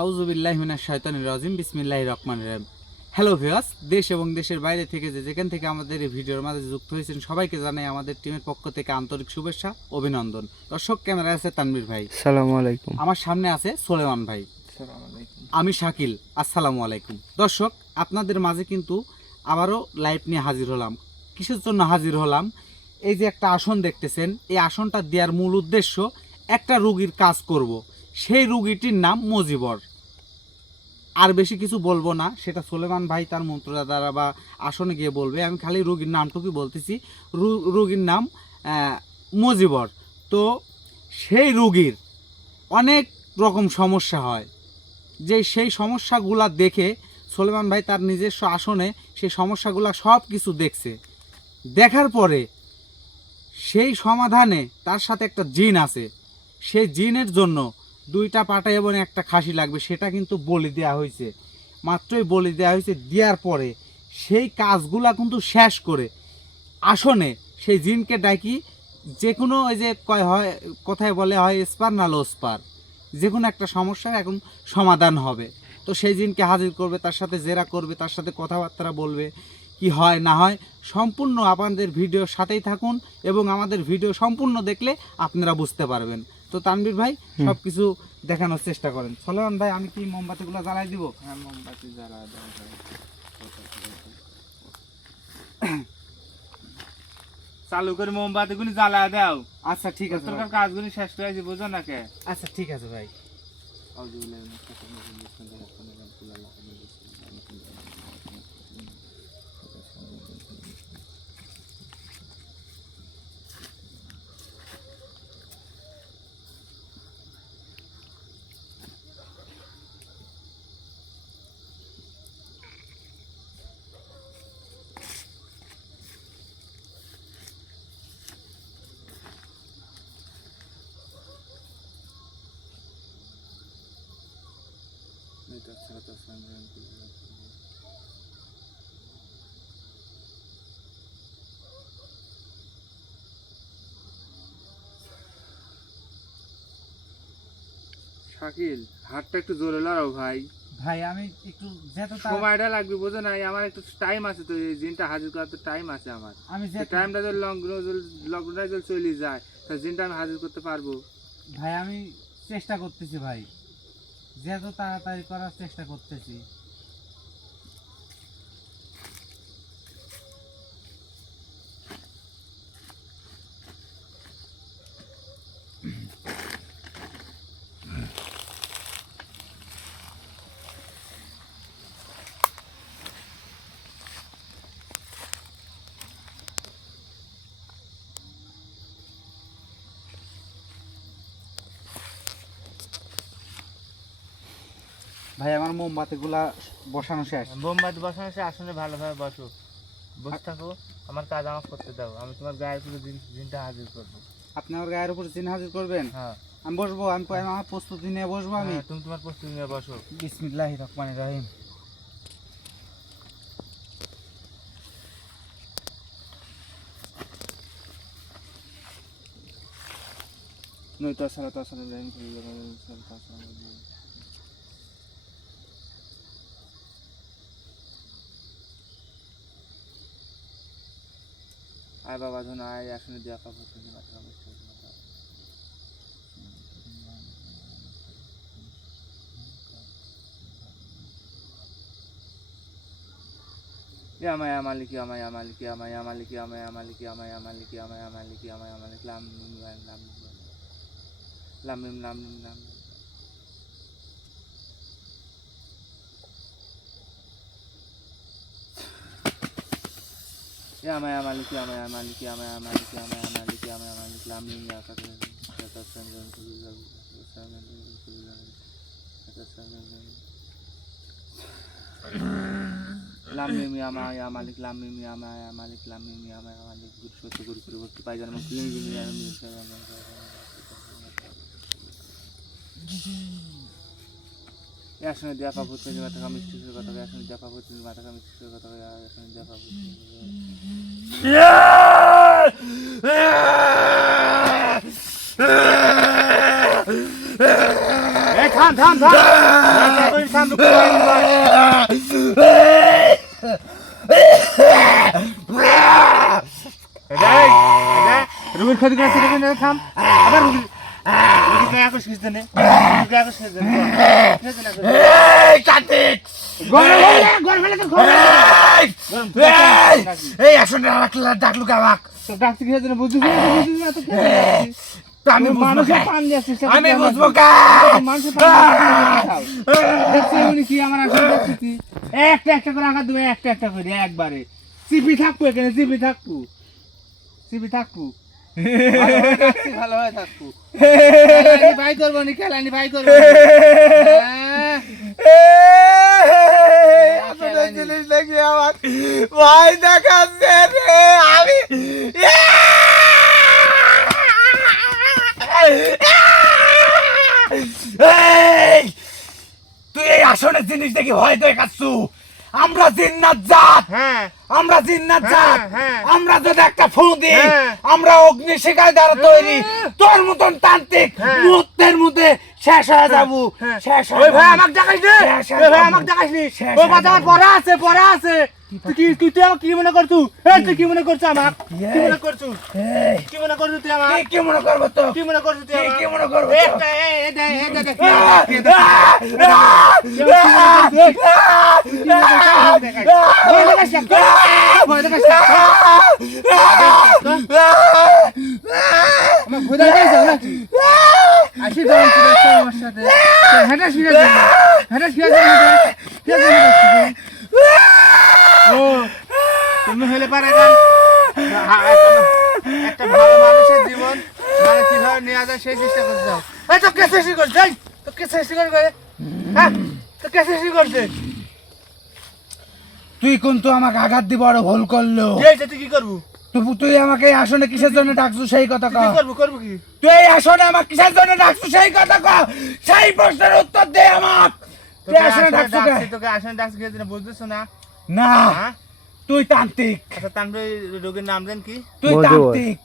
আউযুবিল্লাহি মিনাশ শাইতানির রাজিম বিসমিল্লাহির রহমানির রহিম। হ্যালো ভিউয়ার্স, দেশ এবং দেশের বাইরে থেকে যেখান থেকে আমাদের এই ভিডিওর মাঝে যুক্ত হয়েছেন সবাইকে জানাই আমাদের টিমের পক্ষ থেকে আন্তরিক শুভেচ্ছা, অভিনন্দন। দর্শক, ক্যামেরায় আছে তানভীর ভাই, আসসালামু আলাইকুম। আমার সামনে আছে সোলেমান ভাই, আমি শাকিল, আসসালামু আলাইকুম। দর্শক, আপনাদের মাঝে কিন্তু আবারও লাইভ নিয়ে হাজির হলাম। কিসের জন্য হাজির হলাম? এই যে একটা আসন দেখতেছেন, এই আসনটা দেওয়ার মূল উদ্দেশ্য একটা রুগীর কাজ করব। সেই রুগীটির নাম মজিবর। আর বেশি কিছু বলবো না, সেটা সোলেমান ভাই তার মন্ত্ররা দ্বারা বা আসনে গিয়ে বলবে। আমি খালি রুগীর নামটুকুই বলতেছি। রুগীর নাম মজিবর। তো সেই রুগীর অনেক রকম সমস্যা হয়, যে সেই সমস্যাগুলা দেখে সোলেমান ভাই তার নিজস্ব আসনে সেই সমস্যাগুলা সব কিছু দেখছে। দেখার পরে সেই সমাধানে তার সাথে একটা জিন আছে। সেই জিনের জন্য 2টা পাটা এবং একটা খাসি লাগবে, সেটা কিন্তু বলি দেওয়া হয়েছে। মাত্রই বলি দেওয়া হয়েছে। দেওয়ার পরে সেই কাজগুলা কিন্তু শেষ করে আসনে সেই জিনকে ডাকি, যে কোনো ওই যে কথায় বলে হয় স্পার না লোস্পার, যে কোনো একটা সমস্যার এখন সমাধান হবে। তো সেই জিনকে হাজির করবে, তার সাথে জেরা করবে, তার সাথে কথাবার্তা বলবে। কি হয় না হয় সম্পূর্ণ আপনাদের ভিডিওর সাথেই থাকুন এবং আমাদের ভিডিও সম্পূর্ণ দেখলে আপনারা বুঝতে পারবেন। তো তানভীর ভাই সব কিছু দেখানোর চেষ্টা করেন। সোলেমান ভাই, আমি কি মোমবাতিগুলো জ্বালাই দিব? হ্যাঁ, মোমবাতি জ্বালা দাও। চালু করে মোমবাতিগুলি জ্বালা দাও। আচ্ছা ঠিক আছে, তোর কাজগুলি শেষ করে আছি, বুঝো না কে? আচ্ছা ঠিক আছে ভাই। শাকিল, হাতটা একটু জোরে লড়াও ভাই। ভাই আমি একটু যেহেতু সময়টা লাগবে, বুঝো না? আমার একটু টাইম আছে, তো এই জিনটা হাজির করার তো টাইম আছে আমার। আমি যে টাইমটা যদি লকডাউনটা যদি চলে যায়, তা জিনটা আমি হাজির করতে পারবো? ভাই আমি চেষ্টা করতেছি ভাই, যেহেতু তাড়াতাড়ি করার চেষ্টা করতেছি। ভাই আমার মোমবাতিগুলা বসানো শেষ। মোমবাতি বসানো সে আসনে ভালোভাবে বসো, বসে থাকো। আমার কাজ আমাকে করতে দাও, আমি তোমার গায়ের পুরো জিনটা হাজির করবো। আপনি আমার গায়ের উপর জিন হাজির করবেন? হ্যাঁ, আমি বসবো। আমি আমার প্রস্তুতি নিয়ে বসবো। আমি তুমি তোমার প্রস্তুতি নিয়ে বসো। বিসমিল্লাহির রহমানির রহিম। নয়তো সালাত আসলে লাইন করে আয় বাবা, ধন আয়, আসনে দেওয়া কাপড় মাথা Ya Maya Maliki, Ya Maya Maliki, Ya Maya Maliki, Ya Maya Maliki, Ya Maya Maliki, Ya Maya Maliki, Ya Maya Maliki, Lam Mim Lam Mim Lam Mim Lam. Ya Maya Maliki, Ya Maya Maliki, Ya Maya Maliki, Ya Maya Maliki, Ya Maya Maliki, Lam Mim Ya Kata Lamim ya ma ya malik, lamim ya ma ya malik, lamim ya ma ya malik, guru sota guru guru bhakti pai jana muslim guru ya mi ya shone dia pa putte mata ka misti se kotha ya shone dia pa putte mata ka misti se kotha ya shone dia pa putte এই থাম থাম থাম, থাম রুকু রুগীর ক্ষতি করে থাম আবার রুগী গায়ে আকর্ষ খিঁচতে নে গায়ে আকর্ষ খিঁচতে নে এই আসলে ডাকলু কাবাক ডাক্তার খেয়ে দেন বুঝছিস না তো আমি মানুষের পান দিয়েছিস আমি বুঝবো কা মানুষের পান দেখছিস উনি কি আমার আসলে দেখছিস একটা করে আঘাত দেবে একটা করে একবারে চিপি থাকবো এখানে চিপি থাকবো ভালো হয় থাকবো ভাই করবো নি খেলানি ভাই করবো জিনিস দেখি আমার ভাই দেখাচ্ছে রে আমি তুই এই আসনের জিনিস দেখি ভয় দেখাচ্ছু আমরা জিন্নাত জাত হ্যাঁ আমরা জিন্নাত জাত হ্যাঁ। আমরা যদি একটা ফু দিই হ্যাঁ। আমরা অগ্নি শিখায় দ্বারা তৈরি তোর মতন তান্ত্রিক হ্যাঁ। মুহূর্তের মধ্যে শেষ হয়ে যাবো হ্যাঁ। শেষ ওই ভাই আমাকে দেখাইস নি ওই ভাই আমাকে দেখাইস নি ওই কথা আমার পড়া আছে তুই আমাকে কি মনে করছু তুই কি মনে করছু আমাকে কি মনে করছু কি মনে করছু তুই আমাকে কি মনে করবো তো কি মনে করছু তুই আমাকে কি মনে করবো একটা দেখ তুমি হলে পারে একটা ভালো মানুষের জীবন মানে কিভাবে নেওয়া যায় সেই চেষ্টা করতে যাও তো কে চেষ্টা করছে তো কে চেষ্টা করে হ্যাঁ তো কে চেষ্টা করছে তুই কিন্তু আমাকে আঘাত দি বড় ভুল করলো তুই কি করবো তুই আমাকে এই আসনে কিসের জন্য ডাকছু সেই কথা কি কও করবো কি তুই এই আসনে আমাকে কিসের জন্য ডাকছু সেই কথা কও সেই প্রশ্নের উত্তর দে আমাকে তুই আসনে ডাকছু কে তোকে আসনে ডাকছি কে দিনে বুঝতেছ না না হ্যাঁ তুই তান্ত্রিক আচ্ছা তানভীর রোগীর নাম দেন কি তুই তান্ত্রিক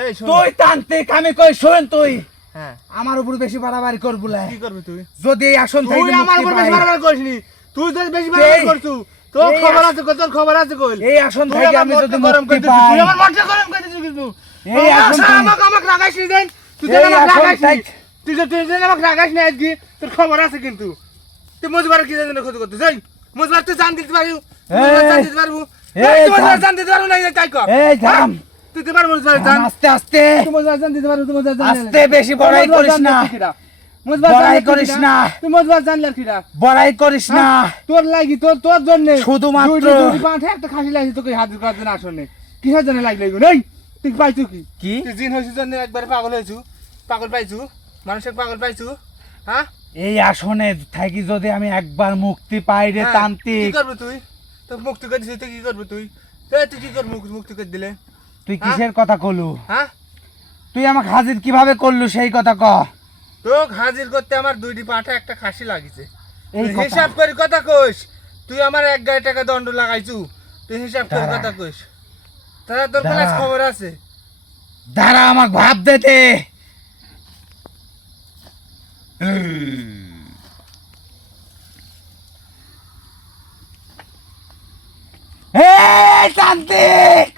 এই শোন তুই তান্ত্রিক আমি কই শোন তুই হ্যাঁ আমার উপর বেশি বাড়াবাড়ি করবি না কি করবি তুই যদি এই আসন থেকে তুই আমার উপর বেশি বাড়াবাড়ি করিসনি তুই তো বেশি বাড়াবাড়ি করছু তোর এই খবর আছে তোর খবর আছে কই এই আসন তুই থেকে আমার আমি মনটা যদি গরম মুক্তি করে দিছিস, পাই তুই আমার মনটা গরম করে দিছিস কিন্তু এই আসন থেকে- আমাকে রাগাইস নি দেন তুই এই আমাকে আসন রাগাইস নি থেকে- তুই আমাকে রাগাইস না আজকে তোর খবর আছে কিন্তু তুই মজবার কি জানেন ক্ষতি করতে যাই মজবার তো জান দিতে পারবো জান দিতে পারবো এই তুই মজবার থাম। জান দিতে পারবো না তাই কর এই থাম তুই দিতে পারবো মজবার জান আস্তে আস্তে তুই মজবার জান দিতে পারবো তুই মজবার জান আস্তে বেশি বড়াই করিস না মজবার বড়াই করিস না। তুই মজবার জানলে কিরা বড়াই করিস না তোর লাগি তোর জন্য শুধুমাত্র- দুই পাঁঠে একটা খাসি লাগি তোকে হাজির করার জন্য আসনে কিসের জন্য লাগলো এগুলো এই তুই পাইছু কি কি তুই জিন হয়েছিস জন্য একবারে পাগল হয়েছু পাগল পাইছু মানুষের পাগল পাইছু হ্যাঁ এই আসনে থাকি যদি আমি একবার মুক্তি পাই রে হ্যাঁ, কি তান্ত্রিক করবি তুই তো মুক্তি করে দিছিস তুই কি করবি তুই তুই কি করবি মুক্তি করে দিলে তুই কিসের কথা কলু হ্যাঁ তুই আমাকে হাজির কিভাবে করলু সেই কথা ক তোকে হাজির করতে আমার দুইটি পাঁঠে একটা খাসি লাগিছে এই তুই কথা। হিসাব করে কথা কইস তুই আমার 1,000 টাকা দণ্ড লাগাইছু তুই হিসাব করে দাঁড়া। কথা কইস তাহলে তোর কাছে দাঁড়া। খবর আছে দাঁড়া আমাকে ভাব দেতে এই তান্ত্রিক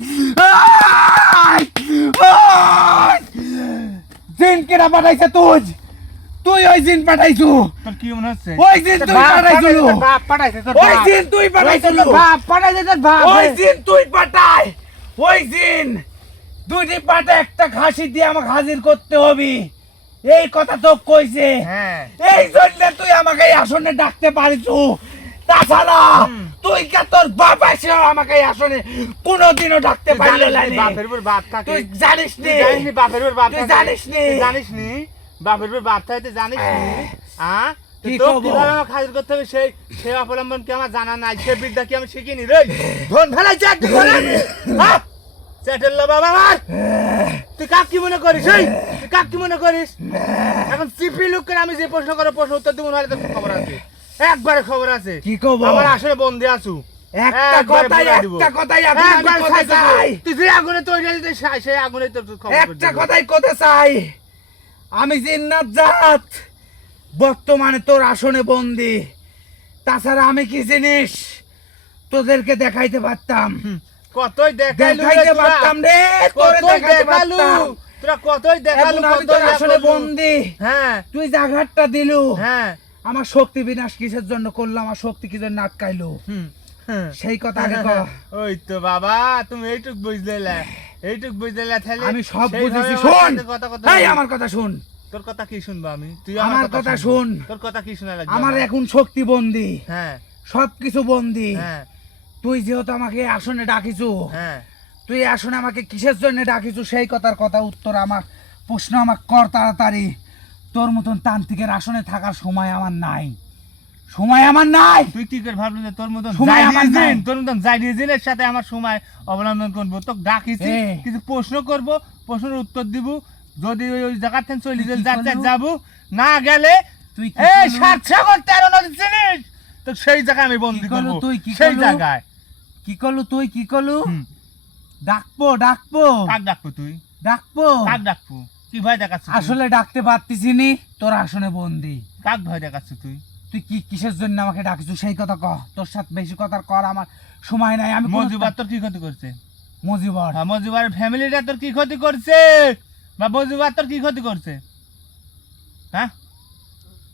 জিন কেনা পাঠাইছে তুই ওই জিন পাঠাইছু তোর কি মনে হচ্ছে ওই জিন তুই পাঠাইছু বাপ পাঠাইছে তোর ওই জিন তুই পাঠাইছু বাপ পাঠাইছে তোর বাপ ওই জিন তুই পাঠাই ওই জিন দুইটি পাটে একটা খাসি দিয়ে আমাকে হাজির করতে হবে এই কথা তো কইছে হ্যাঁ এই জন্য তুই আমাকে এই আসনে ডাকতে পারিছু তাছাড়া তুই কে তোর বাপ এসে আমাকে এই আসনে কোনোদিনও ডাকতে পারলো না বাপের উপর বাপ থাকে তুই জানিস নি তুই জানিস নি বাপের উপর বাপ তুই থাকে? জানিস নি? তুই জানিস নি বাপের উপর বাপ থাকে তুই জানিস নি হ্যাঁ কি তো করবো? কিভাবে আমাকে হাজির করতে হবে সেই অবলম্বন কি আমার জানা নাই সে বিদ্যা কি আমি শিখিনি রে ধন ফেলাই চাট হ্যাঁ চ্যাটেল বাবা আমার তুই কাক কি মনে করিস এই তুই কাক কি মনে করিস এখন সিপি লোক করে আমি যে প্রশ্ন করে প্রশ্ন উত্তর দেবো নাহলে তোর খবর আছে একবারে খবর আছে কি করবো? আমার আসলে বন্দি আছু একটা একবারে কথাই বলে দিব। একটা কথাই এখন আমি একবার কথা খাইতে চাই তুই যে আগুনে তৈরি হয়েছিস সেই আগুনে তোর খবর করে একটা দিব। কথাই কথা চাই আমি জিন্নাত জাত বর্তমানে তোর আসনে বন্দি। তাছাড়া আমি কি জিনিস তোদেরকে দেখাইতে পারতাম, কতই দেখাইলু রে দেখাইতে তোরা। পারতাম রে, তোরে কতই দেখাইতে দেখালু পারতাম। তোরা, কতই দেখালু, এখন আমি কতই তোর আসনে দেখালু। বন্দি, হ্যাঁ তুই জায়গাটা দিলু। হ্যাঁ আমার শক্তি বিনাশ কিসের জন্য করলো, আমার শক্তি কি জন্য আটকাইলো, হুম, হুম। সেই কথা আগে ক। ওই তো বাবা, তুমি এইটুক বুঝলে, এইটুক বুঝলে তাহলে আমি সব সেইভাবে বুঝেছি, আমার শোন। সাথে কথা কথা এই বলবি। আমার কথা শুন, তোর কথা কি শুনবো আমি? তুই আমার কথা শুন। তোর কথা কি শোনা লাগবে? আমার এখন শক্তি বন্দি, হ্যাঁ সবকিছু বন্দি। হ্যাঁ তুই যেহেতু আমাকে এই আসনে ডাকিছু, হ্যাঁ। তুই এই আসনে আমাকে কিসের জন্য ডাকিছু, সেই কথার কথা উত্তর আমার প্রশ্ন আমার কর তাড়াতাড়ি। তোর মতন তান্ত্রিকের আসনে থাকার সময় আমার নাই, সময় আমার নাই। তুই কি করে ভাবলি যে তোর মতন সময় আমার নাই। তোর মতন জাইডিজিনের সাথে আমার সময় অবলম্বন করবো? তোকে ডাকিছি, এ। কিছু প্রশ্ন করব, প্রশ্নের উত্তর দিব। যদি ওই জায়গা থেকে চলে তুই কি যাচ্ছে করলু? যাবো, না গেলে তুই কি এই করলু? 7 13 নদী চিনিস তো, সেই জায়গায় আমি বন্দি কি করলু করবো, তুই, কি সেই করলু? জায়গায়। কি করলু তুই, কি করলু? হুম। ডাকবো ডাকবো কাক ডাকবো তুই? ডাকবো। কাক ডাকবো? কি ভয় দেখাচ্ছ তুই? আসলে ডাকতে পারতিস নি, তোর আসনে বন্দি। কাক ভয় দেখাচ্ছ তুই? তুই কি কিসের জন্য আমাকে ডাকিছু সেই কথা কহ। তোর সাথে বেশি কথা কর আমার সময় নাই। আমি মজিবার তোর কি ক্ষতি করছে? মজিবর হ্যাঁ, মজিবার ফ্যামিলিটা তোর কি ক্ষতি করছে? বা মজিবার তোর কি ক্ষতি করছে? হ্যাঁ,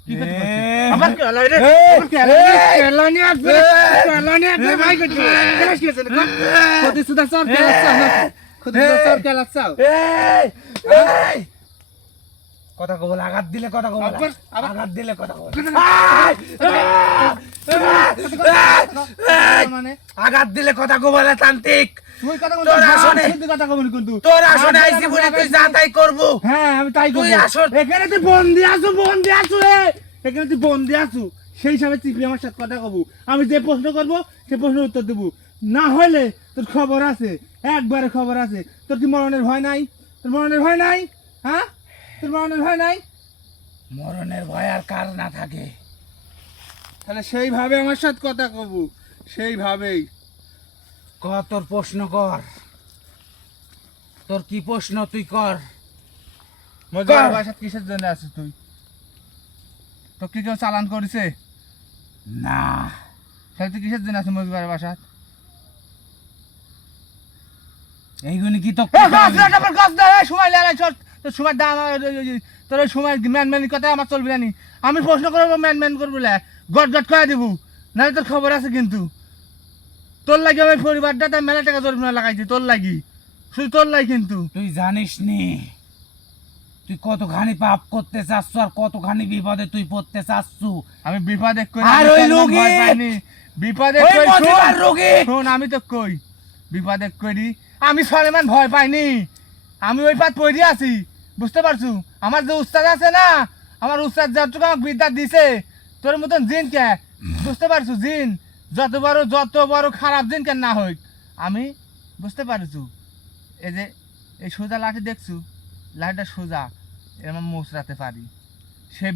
কি ক্ষতি করছে? আমার কি হলো রে? আমার কি হলো রে? কেলানি আসবে, কেলানি আসবে, ভাই করছে। কেলাস কি হয়েছে? ক্ষতি সুদা সব কেলাচ্ছ না? ক্ষতি সুদা সব কেলাচ্ছ? এই, এই। কথা কবল, আঘাত দিলে কথা কবল, আঘাত দিলে কথা কবল, মানে আঘাত দিলে কথা কবল তান্ত্রিক। তুই কথা বল, তোর আসনে- শুদ্ধ কথা কবল কিন্তু। তোর আসনে আইসি বলে তুই যা তাই করবো। হ্যাঁ, আমি তাই তুই করব। আসন এখানে তুই বন্দি আছো, বন্দি আছো রে। এখানে তুই বন্দি আছো, সেই হিসাবে চিপি আমার সাথে কথা কব। আমি যে প্রশ্ন করব সেই প্রশ্নের উত্তর দেবো। না হলে তোর খবর আছে, একবারে খবর আছে। তোর কি মরণের ভয় নাই? তোর মরণের ভয় নাই? হ্যাঁ, তোর মরণের ভয় নাই? মরণের ভয় আর কার না থাকে। তাহলে সেইভাবে আমার সাথে কথা কব, সেইভাবেই। ক তোর প্রশ্ন কর, তোর কি প্রশ্ন তুই কর। মজুয়ার বাসাত কিসের জন্য আছিস তুই? তো কি কেউ চালান করেছে? না, তাহলে তুই কিসের জন্য আছিস মজুয়ার বাসাত? এইগুলি কি তো সময় দাম, তোর ওই সময় ম্যান ম্যান কথা আমার চলবে না নি। আমি প্রশ্ন করবো, ম্যান ম্যান করবো, গট গট করে দিব, নাহলে তোর খবর আছে কিন্তু। তোর লাগি আমার পরিবারটা তার মেলা টাকা জরিমানা লাগাইছি, তোর লাগি, শুধু তোর লাগি কিন্তু। তুই জানিস নি তুই কতখানি পাপ করতে চাচ্ছু আর কতখানি বিপদে তুই পড়তে চাচ্ছু। আমি বিপদে কই, আর ওই লোকে, ভয় পাইনি। বিপদে ওই কই, মজিবার শোন, রোগী। শোন, আমি তো কই বিপদে করি। আমি সলেমান ভয় পাইনি, আমি ওই পাত পড়ে আছি, বুঝতে পারছু? আমার যে উস্তাদ আছে না, আমার উস্তাদ যতটুকু আমাকে বিদ্যা দিছে, তোর মতন জিন কে, বুঝতে পারছু? জিন যত বড় খারাপ জিন কেন না হই, আমি বুঝতে পারছু? এই যে এই সোজা লাঠি দেখছু, লাঠিটা সোজা, এরকম মোচড়াতে পারি। সে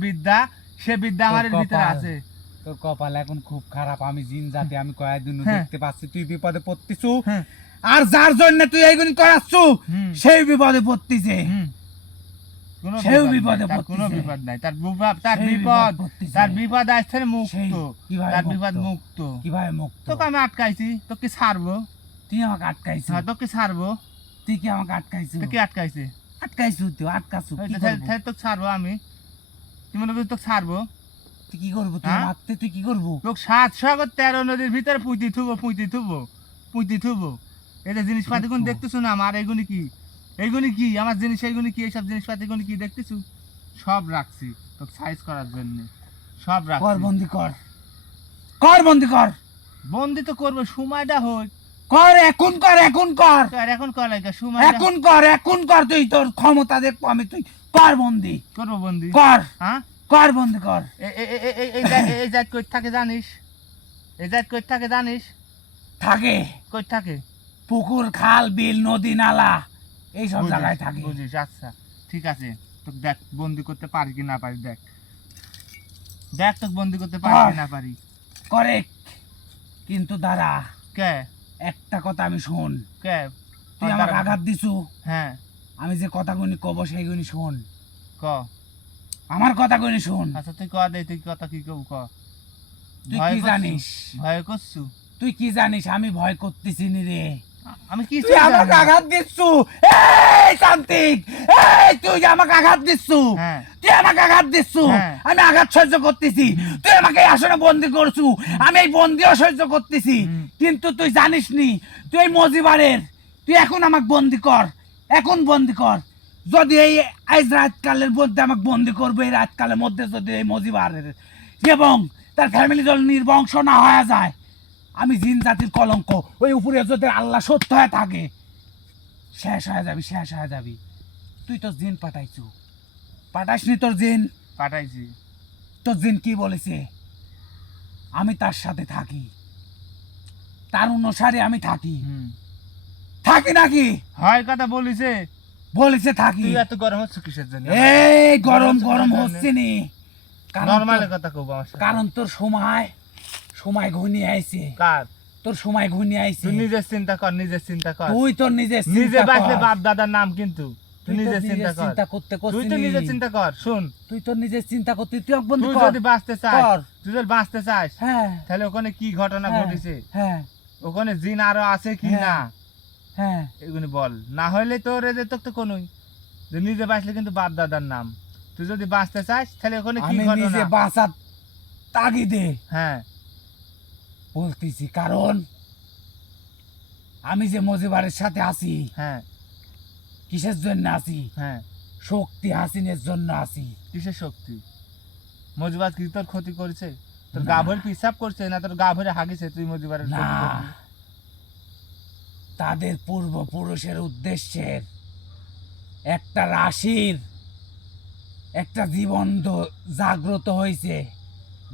বিদ্যা আমার এর ভিতরে কপাল। আছে। তোর কপাল এখন খুব খারাপ। আমি জিন জাতি, আমি কয়েকদিন হ্যাঁ। দেখতে পাচ্ছি তুই বিপদে পড়তিছু, হ্যাঁ। আর যার জন্য তুই এইগুলি করাচ্ছু হুম। সেই বিপদে পড়তিছে। হুম। কোনো সেও বিপদ বিপদে নাই, তার কোনো পড়তিছে। বিপদ নাই, তার সেই বিপদ, পড়তিছে। তার বিপদ আসছে মুক্ত, সেই কিভাবে তার মুক্ত? বিপদ মুক্ত। কিভাবে মুক্ত? তোকে আমি আটকাইছি, তোকে ছাড়বো? তুই আমাকে আটকাইছিস, হ্যাঁ, তোকে ছাড়বো। তুই কি আমাকে আটকাইছিস? তোকে আটকাইছে, আটকাইছু, তুই আটকাছু, কি করবো? তোকে ছাড়বো আমি? তুই মনে করিস তোকে ছাড়বো? তুই কি করবো? তুই হ্যাঁ? মারতে তুই কি করবো? তোকে 713 নদীর ভিতরে পুঁতি থুবো। এই যে জিনিসপাতি গুলো দেখতেছো না আমার, এইগুলি কি আমার জিনিস, এইগুলি কি, এইসব জিনিসপাতি গুলো কি দেখতেছো? সব রাখছি তোকে সাইজ করার জন্য, সব কর রাখছি। বন্দি কর, কর বন্দি কর, বন্দি তো করবো, সময়টা হোক। কর এখন, কর এখন, কর আর এখন কর লাগে সময়, এখন, কর এখন, কর তুই তোর ক্ষমতা দেখবো আমি। তুই কর বন্দি, করবো বন্দি। কর, হ্যাঁ, কর বন্দি কর। এই জাত কই থাকে জানিস? এই জাত কই থাকে জানিস? থাকে কই থাকে? পুকুর, খাল, বিল, নদী, নালা এইসব বুঝিস, জায়গায় থাকে। বুঝিস, আচ্ছা ঠিক আছে। তোকে দেখ বন্দি করতে পারি কি না পারি, দেখ তোকে বন্দি করতে পারি কি না পারি। করে কিন্তু দাঁড়া, কে একটা কথা আমি শোন। কে তুই আমাকে আঘাত দিছু, হ্যাঁ, আমি যে কথাগুলি কব সেইগুলি শোন। ক আমার কথা কইনি শোন। আচ্ছা তুই ক দে, তুই কথা কি কব ক। তুই ভয় কি করছু? জানিস? ভয় করছু? তুই কি জানিস আমি ভয় করতেছি নি রে? আমি কি তুই আমাকে আঘাত দিচ্ছু। এই শান্তিক, এই তুই যে আমাকে আঘাত দিচ্ছু, হ্যাঁ। তুই আমাকে আঘাত দিচ্ছু, হ্যাঁ। আমি আঘাত সহ্য করতেছি। তুই আমাকে এই আসনে বন্দি করছু, আমি এই বন্দিও সহ্য করতেছি। কিন্তু তুই জানিস নি, তুই এই মজিবারের, তুই এখন আমাকে বন্দি কর, এখন বন্দি কর। যদি এই আজ রাতকালের মধ্যে আমাকে বন্দি করবে, এই রাতকালের মধ্যে যদি এই মজিবারের এবং তার ফ্যামিলি দল নির্বংশ না হয়ে যায়, আমি জিন জাতির কলঙ্ক, ওই উপরে যদি আল্লাহ সত্য হয়ে থাকে, শেষ হয়ে যাবি, শেষ হয়ে যাবি। তুই তোর জিন পাঠাইছু, পাঠাইসনি তোর জিন? পাঠাইছি। তোর জিন কি বলেছে? আমি তার সাথে থাকি, তার অনুসারে আমি থাকি, থাকি নাকি? হয় কথা বলিছে। বলেছে থাকি। তুই এত গরম হচ্ছে কিসের জন্য? এই গরম গরম হচ্ছে নি, কারণ নরমালের তোর- কথা কব আমার সাথে। কারণ তোর সময় সময় ঘনিয়ে আইছে, কার? তোর সময় ঘনিয়ে আইছে। তুই নিজের চিন্তা কর, নিজের চিন্তা কর। তুই তোর নিজের নিজে চিন্তা বাঁচলে কর। বাপ দাদার নাম, কিন্তু তুই তুই তোর নিজের চিন্তা কর। চিন্তা করতে তুই তো করছিস। নিজের চিন্তা কর। শুন, তুই তোর নিজের চিন্তা করতে, তুই বন্ধু তুই কর। যদি বাঁচতে চাস, কর। তুই যদি বাঁচতে চাস, হ্যাঁ তাহলে ওখানে কি ঘটনা হ্যাঁ, ঘটেছে, হ্যাঁ ওখানে জিন আরো আছে কি হ্যাঁ। না, হ্যাঁ এগুলি বল। না হলে তোর এদের তো কোনই, যে নিজে বাঁচলে কিন্তু বাপ দাদার নাম। তুই যদি বাঁচতে চাস, তাহলে ওখানে কি আমি নিজে ঘটনা? বাঁচার তাগিদে হ্যাঁ, বলতেছি, কারণ আমি যে মজিবারের সাথে আছি, হ্যাঁ, কিসের জন্য আছি? হ্যাঁ। শক্তি হাসিনের জন্য আছি। কিসের শক্তি? মজিবাদ কি তোর ক্ষতি করেছে? তোর না। গা ভরে পিসাব করছে, না তোর গা ভরে হাগিছে? তুই মজিবারের না, ক্ষতি করবি? তাদের পূর্বপুরুষের উদ্দেশ্যের একটা রাশির একটা জীবন জাগ্রত হয়েছে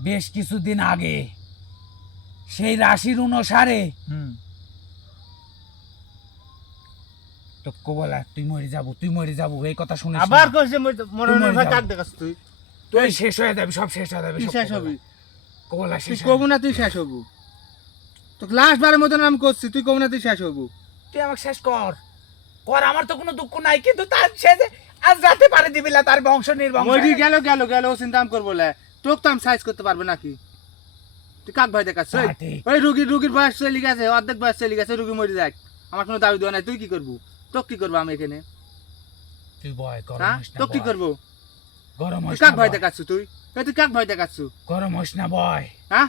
বেশ কিছুদিন আগে। সেই রাশির অনুসারে হুম। তো বলা তুই মরে যাবো, তুই মরে যাবো, এই কথা শুনে আবার কইছে মরণের মরে ভয় যাবো। কাক দেখাস তুই? তুই শেষ হয়ে যাবি, সব শেষ হয়ে যাবে, তুই সব শেষ হবি? কবলা তুই শেষ কবু না তুই শেষ হবু? তোকে লাস্ট বারের মতন আমি করছি, তুই কবু না তুই শেষ হবু? তুই আমাকে শেষ কর, কর, আমার তো কোনো দুঃখ নাই, কিন্তু তার শেষে আজ রাতে পারে দিবি না, তার বংশ নির্বংশ। মরি গেল গেল গেল, ও চিন্তা আমি করবো না। তোকে তো আমি সাইজ করতে পারবে নাকি? তুই কাক ভয় দেখাচ্ছ? তা ঠিক। ওই রুগীর বয়স চলে গেছে, অর্ধেক বয়স চলে গেছে, রুগী মরে যাক, আমার কোনো দাবি দেওয়া নাই। তুই কি করবো? তোকে কি করবো আমি এখানে? তুই ভয় গরম হ্যাঁ, হোস না, তোকে কি ভয়। করবো? গরম তুই হোস কাক না, ভয় ভয়। দেখাচ্ছ? তুই তুই কাক ভয় দেখাচ্ছ? গরম হোস না, ভয়। হ্যাঁ,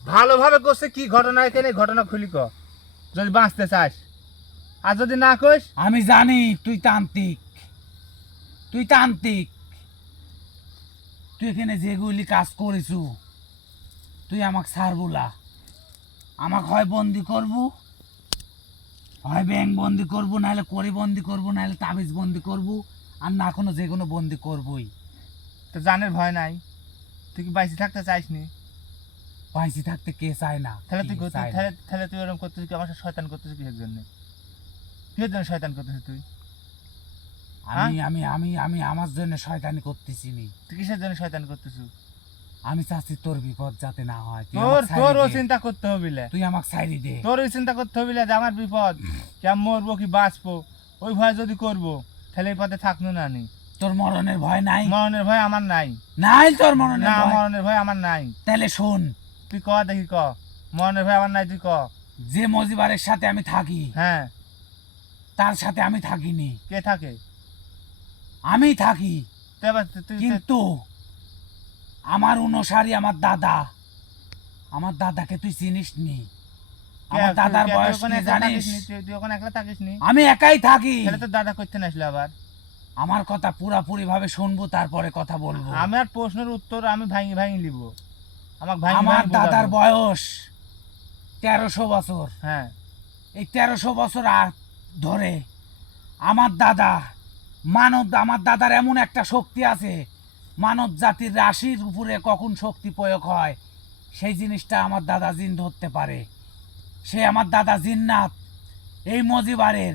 ভালোভাবে করছে কি ঘটনা এখানে, ঘটনা খুলি ক, যদি বাঁচতে চাস। আর যদি না কইস, আমি জানি তুই তান্ত্রিক, তুই তান্ত্রিক, তুই এখানে যেগুলি কাজ করেছু, তুই আমাকে ছাড়বুলা, আমাকে হয় বন্দি করবো, হয় ব্যাংক বন্দি করবো, নাহলে করি বন্দি করবো, নাহলে তাবিজ বন্দি করবো, আর না কোনো যে কোনো বন্দি করবোই। তো জানের ভয় নাই? তুই কি বাইসে থাকতে চাইস নি? পাইসি থাকতে কে চায় না? তাহলে তুই কে চায় না? তাহলে তুই এরকম করতেছিস কি? আমার সাথে শয়তান করতেছিস কিসের জন্য? কিসের জন্য শয়তান করতেছিস তুই? আমি আমি আমি আমি আমার জন্য শয়তানি করতেছি নি। তুই কিসের জন্য শয়তান করতেছিস? আমি চাচ্ছি তোর বিপদ যাতে না হয়। তুই তোর আমাকে ছাইড়ে তোরও দে। চিন্তা করতে হবে লে। তুই আমাকে ছাইড়ে দে। তোরও চিন্তা করতে হবে লে যে আমার বিপদ, কি আমি মরবো কি বাঁচবো, ওই ভয় যদি করবো, তাহলে এই পথে থাকলো না নি। তোর মরণের ভয় নাই? মরণের ভয় আমার নাই। নাই তোর মরণের না, ভয়? মরণের ভয় আমার নাই। তাহলে শোন, তুই ক দেখি ক, মরণের ভয় আমার নাই, তুই ক। যে মজিবারের সাথে আমি থাকি, হ্যাঁ, তার সাথে আমি থাকিনি, কে থাকে? আমি থাকি, তুই আবার তুই কিন্তু আমার অনুসারী আমার দাদা, আমার দাদাকে তুই চিনিস নি? আমার দাদার বয়স কি জানিস? তুই ওখানে একলা থাকিস নি? আমি একাই থাকি। তাহলে তো দাদা করতে না আসলো আবার? আমার কথা পুরাপুরি ভাবে শুনবো, তারপরে কথা বলবো। আমার প্রশ্নের উত্তর আমি ভাঙি ভাঙি লিব, আমাকে ভাঙি আমার ভাঙি দাদার বোঝাবো। বয়স 1300 বছর। হ্যাঁ, এই 1300 বছর ধরে আমার দাদার এমন একটা শক্তি আছে, মানব জাতির রাশির উপরে কখন শক্তি প্রয়োগ হয় সেই জিনিসটা আমার দাদা জিন ধরতে পারে। সে আমার দাদা জিন্নাত এই মজিবারের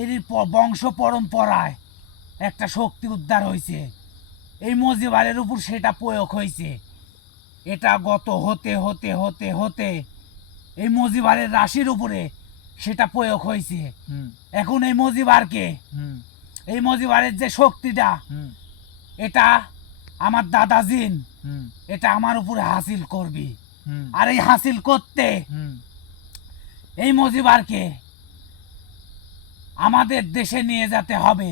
এই বংশ পরম্পরায় একটা শক্তি উদ্ধার হয়েছে, এই মজিবারের উপর সেটা প্রয়োগ হয়েছে। এটা গত হতে হতে হতে হতে এই মজিবারের রাশির উপরে সেটা প্রয়োগ হয়েছে। হুম, এখন এই মজিবারকে, হুম, এই মজিবারের যে শক্তিটা, হুম, এটা আমার দাদাজিন, হুম এটা আমার উপরে হাসিল করবি। হুম আর এই হাসিল করতে হুম এই মজিবারকে আমাদের দেশে নিয়ে যেতে হবে,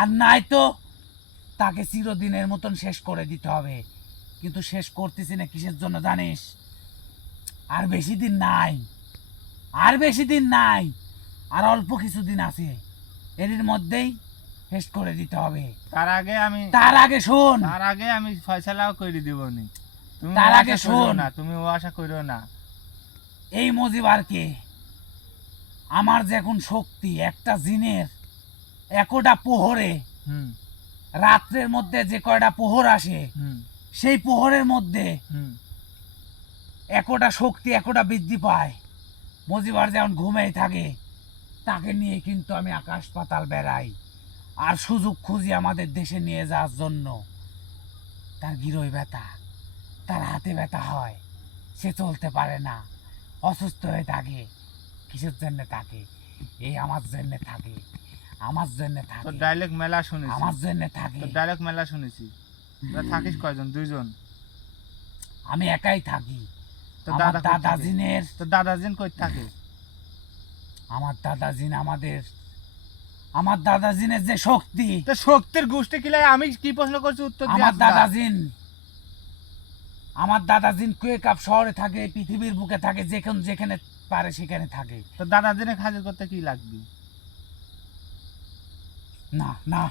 আর নাই তো তাকে চিরদিনের মতন শেষ করে দিতে হবে। কিন্তু শেষ করতেছি না কিসের জন্য জানিস? আর বেশি দিন নাই, আর বেশি দিন নাই, আর অল্প কিছুদিন আছে, এর মধ্যেই শেষ করে দিতে হবে। তার আগে আমি শোন, ফয়সালাও করে দিব নি। তুমি তার ও আগে আশা কইরো শোন। না, তুমি ও আশা কইরো না। এই মজিবারকে আমার যে এখন শক্তি, একটা জিনের একটা পোহরে, হুম রাত্রের মধ্যে যে কয়টা পোহর আসে, হুম সেই পোহরের মধ্যে হুম একটা শক্তি একটা বৃদ্ধি পায়। মজিবার যেমন ঘুমেই থাকে, তাকে নিয়ে কিন্তু আমি আকাশ পাতাল বেড়াই, আর সুযোগ খুঁজি আমাদের দেশে নিয়ে যাওয়ার জন্য। তার গিরোয় ব্যথা, তার হাতে ব্যথা হয়, সে চলতে পারে না, অসুস্থ হয়ে থাকে। কিসের জন্য থাকে? এই আমার জন্য থাকে, আমার জন্য তোর থাকে, ডায়লগ মেলা শুনেছি, আমার জন্য থাকে। তোর ডায়লগ মেলা শুনেছি। তোরা থাকিস কয়জন? দুইজন? আমি একাই থাকি। তোর আমার দাদা কই থাকে? দাদাজিনের, তোর দাদাজিন কই থাকে? আমার দাদাজিন আমার দাদাজিনের যে শক্তি, তো শক্তির গোষ্ঠী কিলাই আমি কি প্রশ্ন করছি উত্তর দিয়ে আমার আসবা। দাদাজিন কুয়েকাপ শহরে থাকে, এই পৃথিবীর বুকে থাকে, যেখানে পারে সেখানে থাকে। তোর দাদাজিনে হাজির করতে কি লাগবে? না না,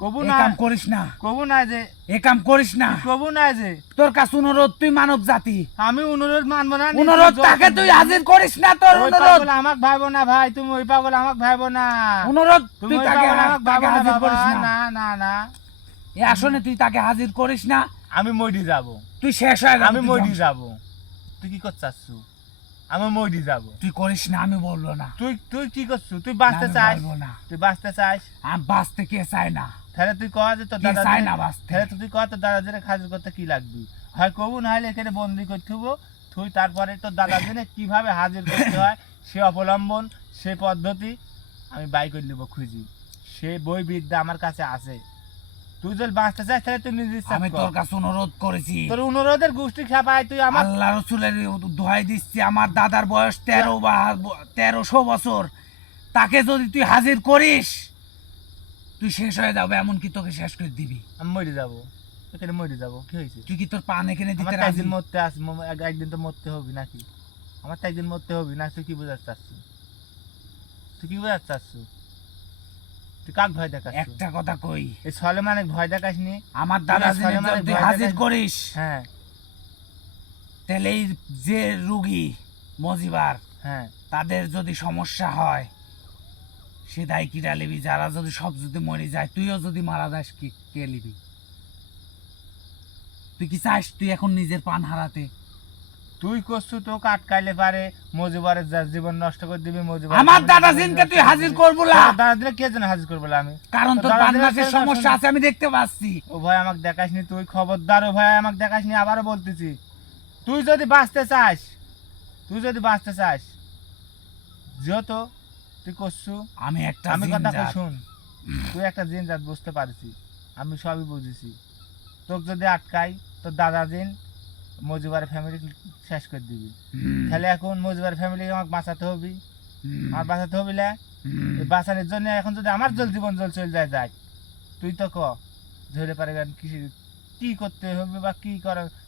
কবু এ না, কাম করিস না, কবু না যে, এ কাম করিস না। কবু না যে তোর কাছে অনুরোধ, তুই মানব জাতি, আমি অনুরোধ মানবো না। অনুরোধ তাকে তুই হাজির করিস না। তোর ওই অনুরোধ, পাগল আমাক ভাইবো না ভাই, তুমি ওই পাগল আমাক ভাইবো না। অনুরোধ তুমি তুই ওই তাকে পাগল আমাক ভাইবো না হাজির বাবা, করিস না। না না না। এই আসনে তুই তাকে হাজির করিস না। আমি মইডি যাব, তুই শেষ হয়ে যাবি, আমি তুই মইডি ধ্বংস। যাব। তুই কি করছাস? আমি মইডি যাব। তুই করিস না, আমি বলবো না। তুই তুই কি করছু? তুই বাঁচতে আমি চাস? বলবো না। তুই বাঁচতে চাস? আমি বাঁচতে কে চাই না, তাহলে তুই কহ যে তোর কে দাদা, চায় না বাঁচতে। তাহলে তুই কহ তোর দাদাজিরে হাজির করতে কি লাগবে? হয় কবু না হলে এখানে বন্দি করতে হবো। তুই তারপরে তোর দাদাজিরে কিভাবে হাজির করতে হয় সে অবলম্বন, সে পদ্ধতি আমি বাই করে নিব খুঁজি। সে বই বিদ্যা আমার কাছে আছে। তুই যদি বাঁচতে চাস তাহলে তুই নিজে ইচ্ছা আমি কর। তোর কাছে অনুরোধ করেছি, তোর অনুরোধের গোষ্ঠী খেপায় তুই আমার। আল্লাহ রসুলের দোহাই দিচ্ছি, আমার দাদার বয়স 1300 বছর, তাকে যদি তুই হাজির করিস, তুই শেষ হয়ে যাবে, এমনকি তোকে শেষ করে দিবি। আমি মরে যাবো, এখানে মরে যাবো, কি হয়েছে? তুই কি তোর পান এখানে আমার দিতে তো রাজি? একদিন মরতে আস, একদিন তো মরতে হবে নাকি? আমার তো একদিন মরতে হবে না? তুই কি বোঝাতে চাচ্ছিস? তুই কি বোঝাতে চাচ্ছিস? তুই কাক ভয় দেখাচ্ছিস? একটা কথা কই, এই সলেমানে ভয় দেখাস নি? আমার দাদা সলেমানের তুই ভয় হাজির দেখাস- করিস, হ্যাঁ তাহলে এই যে রুগী মজিবার, হ্যাঁ। তাদের যদি সমস্যা হয়, সে দায় কিরা লিবি? যারা যদি সব যদি মরে যায়, তুইও যদি মারা যাস, কি কে লিবি? তুই কি চাস তুই এখন নিজের পান হারাতে? তুই করছু তো আটকাইলে পারে মজিবারের জীবন নষ্ট করে দিবি। মজিবার আমার দাদাজিনকে তুই হাজির করবো না, দাদাজিনে কে যেন হাজির করবো আমি? কারণ তোর দাদাজিনের পান্নাসের তো সমস্যা আছে, আমি দেখতে পাচ্ছি। ও ভাই আমাকে দেখাস নি তুই, খবরদার। ও ভাই আমাকে দেখাস নি, আবারও বলতেছি। তুই যদি বাঁচতে চাস, তুই যদি বাঁচতে চাস, যেহেতু তুই করছু, আমি একটা আমি কথা কই জিনজাত। শুন। তুই একটা জিন জাত, বুঝতে পারছি, আমি সবই বুঝেছি। তোকে যদি আটকাই, তোর দাদা জিন মজিবার ফ্যামিলি শেষ করে দিবি। হুম, তাহলে এখন মজিবার ফ্যামিলি আমাকে বাঁচাতে হবে। হুম, আমার বাঁচাতে হবে না? হুম। এই বাঁচানোর জন্য এখন যদি আমার জীবন চলে যায়, তুই তো ক ধরে পারে কি করতে হবে বা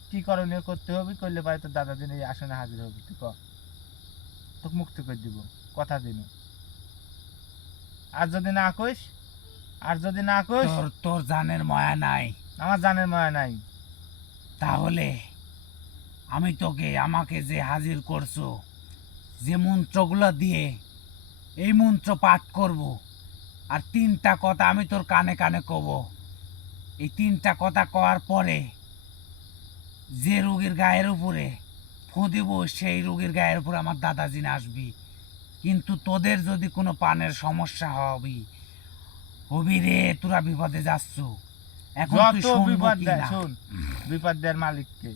কি করণীয় করতে হবে, করলে পারে তোর দাদা দিন এই আসনে হাজির হবে। তুই ক, তোকে মুক্তি করে দিব, কথা দিন। আর যদি না কইস, তোর জানের মায়া নাই, আমার জানের মায়া নাই। তাহলে আমি তোকে, আমাকে যে হাজির করছো, যে মন্ত্রগুলো দিয়ে এই মন্ত্র পাঠ করব, আর 3টা কথা আমি তোর কানে কানে কব। এই 3টা কথা কওয়ার পরে যে রোগীর গায়ের উপরে ফু দিব, সেই রোগীর গায়ের উপরে আমার দাদাজিন আসবি। কিন্তু তোদের যদি কোনো পানের সমস্যা হবি রে, তোরা বিপদে যাচ্ছ। এখন তুই যত শুনবো বিপদ কি দেয়, না? শুন, বিপদ দেওয়ার মালিককে।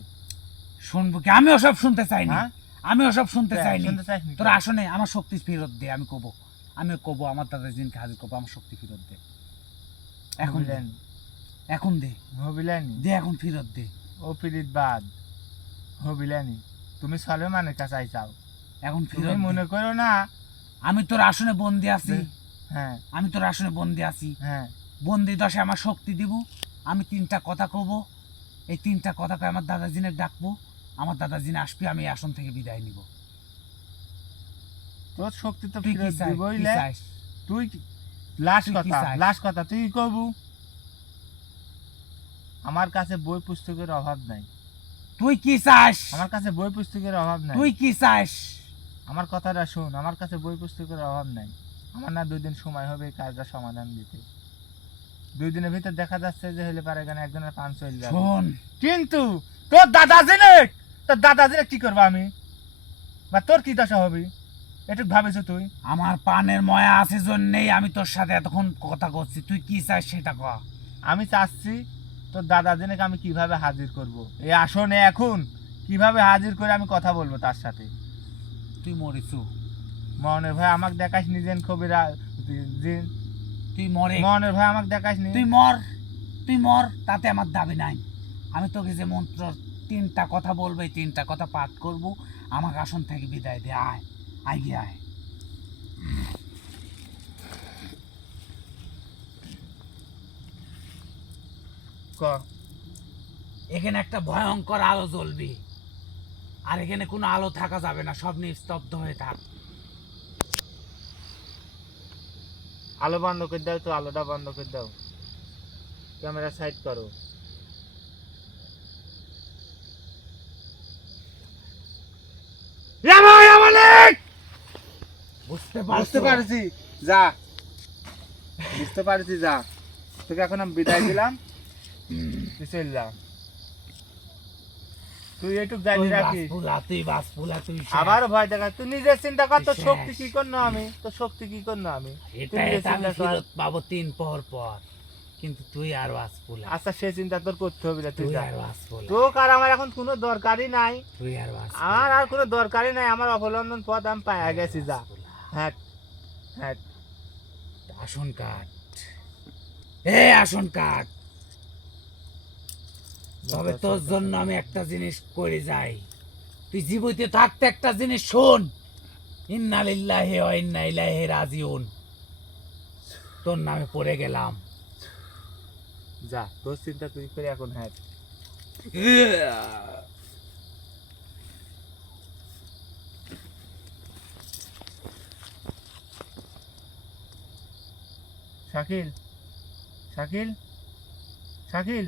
শুনবো কি? আমি ওসব শুনতে চাইনি, হ্যাঁ? আমি ওসব শুনতে চাইনি। শুনতে চাস নি? তোর আসনে আমার শক্তি ফেরত দে, আমি কব, আমার দাদাজিনকে হাজির করবো, আমার শক্তি ফেরত দে এখন দে। বুঝলেন? এখন দে, হবিলানি দে এখন ফেরত দে। ও পিরিত বাদ হবিলানি তুমি সলমানের কাছে চাও এখন তুমি ফেরত মনে দে। করো না আমি তোর আসনে বন্দি আছি, হ্যাঁ আমি তোর আসনে বন্দি আছি। হ্যাঁ বন্দি দশে আমার শক্তি দিব, আমি 3টা কথা কব, এই 3টা কথা কয়ে আমার দাদাজিনে ডাকবো, আমার দাদাজিনে আসবে, আমি এই আসন থেকে বিদায় নিব। তোর শক্তি তো তুই কি ফিরত চাস? দিবই কি লে। চাস? তুই লাস্ট তুই কি কথা চাস? লাস্ট কথা তুই কবু আমার কাছে বই পুস্তকের অভাব নাই, তুই কি চাস? আমার কাছে বই পুস্তকের অভাব নাই। তুই কি চাস? আমার কথাটা শোন, আমার কাছে বই পুস্তকের অভাব নাই। আমার না 2 দিন সময় হবে এই কাজটা সমাধান দিতে। 2 দিনের ভিতর দেখা যাচ্ছে যে হলে পারে এখানে একজনের পান চলে যাবে। শোন, কিন্তু তোর দাদাজিনে কি করবো আমি, বা তোর কি দশা হবে একটু ভাবেছো তুই? আমার পানের ময়া আছে জন্যেই আমি তোর সাথে এতক্ষণ কথা করছি। তুই কি চাস সেটা কর। আমি চাচ্ছি তোর দাদাজিনেকে আমি কিভাবে হাজির করব, এই আসনে এখন কিভাবে হাজির করে আমি কথা বলবো তার সাথে। তুই মরিছু, মনের ভাই আমাকে দেখাস নিজেন কবিরা দিন, তুই মরে, মনের ভাই আমাকে দেখাস নি। তুই মর, তুই মর, তাতে আমার দাবি নাই। আমি তোকে যে মন্ত্র 3টা কথা বলবো, এই 3টা কথা পাঠ করব, আমাকে আসন থেকে বিদায় দে। আয়, আয় গিয়ে আয়। ক এখানে একটা ভয়ঙ্কর আলো জ্বলবে, আর এখানে কোনো আলো থাকা যাবে না, সব নিস্তব্ধ হয়ে থাক। আলো বন্ধ করে দাও, তো আলোটা বন্ধ করে দাও, ক্যামেরা সাইড করো। বুঝতে বুঝতে পারছি, যা বুঝতে পারছি, যা তোকে এখন আমি বিদায় দিলাম, তুই চল যা। তুই একটু জানি রাখিস, তুই বাসপুলা, তুই আবার ভয় দেখা, তুই নিজের চিন্তা কর, তোর তুই শক্তি শেষ। কি করলো আমি, তোর শক্তি কি করলো আমি, এটা তুই নিজের এটা আমি চিন্তা কর। ফেরত পাবো 3 পর পর, কিন্তু তুই আর বাসপুলা, আচ্ছা সে চিন্তা তোর করতে হবে না, তুই তুই যা। আর বাসপুলা, তোকে আর আমার এখন কোনো দরকারই নাই, তুই আর বাসপুলা, আমার আর কোনো দরকারই নাই, আমার অবলম্বন পথ আমি পাইয়া গেছি, যা। হ্যাঁ হ্যাঁ আসন কাট, এ আসন কাট। তবে তোর জন্য আমি একটা জিনিস করে যাই, তুই জীবিত থাকতে একটা জিনিস শোন, ইন্না লিল্লাহি ওয়া ইন্না ইলাইহি রাজিউন, তোর নামে পড়ে গেলাম। যা, তোর চিন্তা তুই করে এখন। হ্যাঁ শাকিল, শাকিল, শাকিল,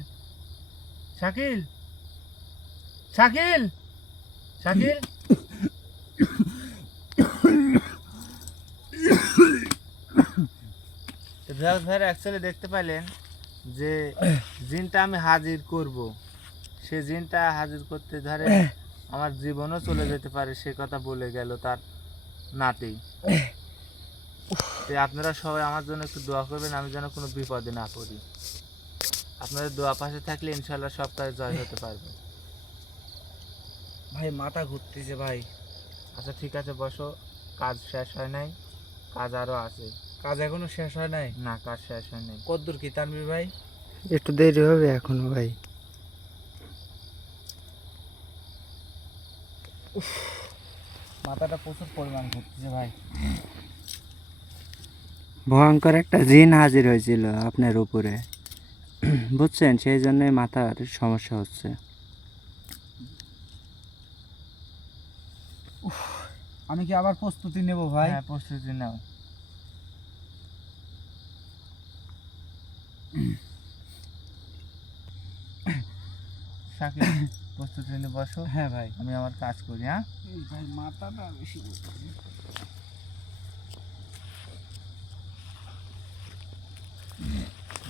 শাকিল, শাকিল, শাকিল। অ্যাকচুয়ালি দেখতে পাইলেন যে জিনটা আমি হাজির করব, সে জিনটা হাজির করতে ধরে আমার জীবনও চলে যেতে পারে, সে কথা বলে গেল তার নাতি। তো আপনারা সবাই আমার জন্য একটু দোয়া করবেন, আমি যেন কোনো বিপদে না পড়ি। আপনাদের দোয়া পাশে থাকলে ইনশাল্লাহ সব কাজে জয় হতে পারবে। ভাই মাথা ঘুরতেছে ভাই। আচ্ছা ঠিক আছে, বসো, কাজ শেষ হয় নাই, কাজ আরো আছে। কাজ এখনো শেষ হয় নাই? না, কাজ শেষ হয় নাই। কতদূর কি তানভীর ভাই? একটু দেরি হবে এখনো ভাই। মাথাটা প্রচুর পরিমাণ ঘুরতেছে ভাই। ভয়ঙ্কর একটা জিন হাজির হয়েছিল আপনার উপরে, বুঝছেন, সেই জন্যই মাথার সমস্যা হচ্ছে। আমি কি আবার প্রস্তুতি নেব ভাই? হ্যাঁ প্রস্তুতি নাও। শাকিল, প্রস্তুতি নিয়ে বসো। হ্যাঁ ভাই। আমি আমার কাজ করি। হ্যাঁ এই ভাই মাথাটা বেশি ঘুরতেছে।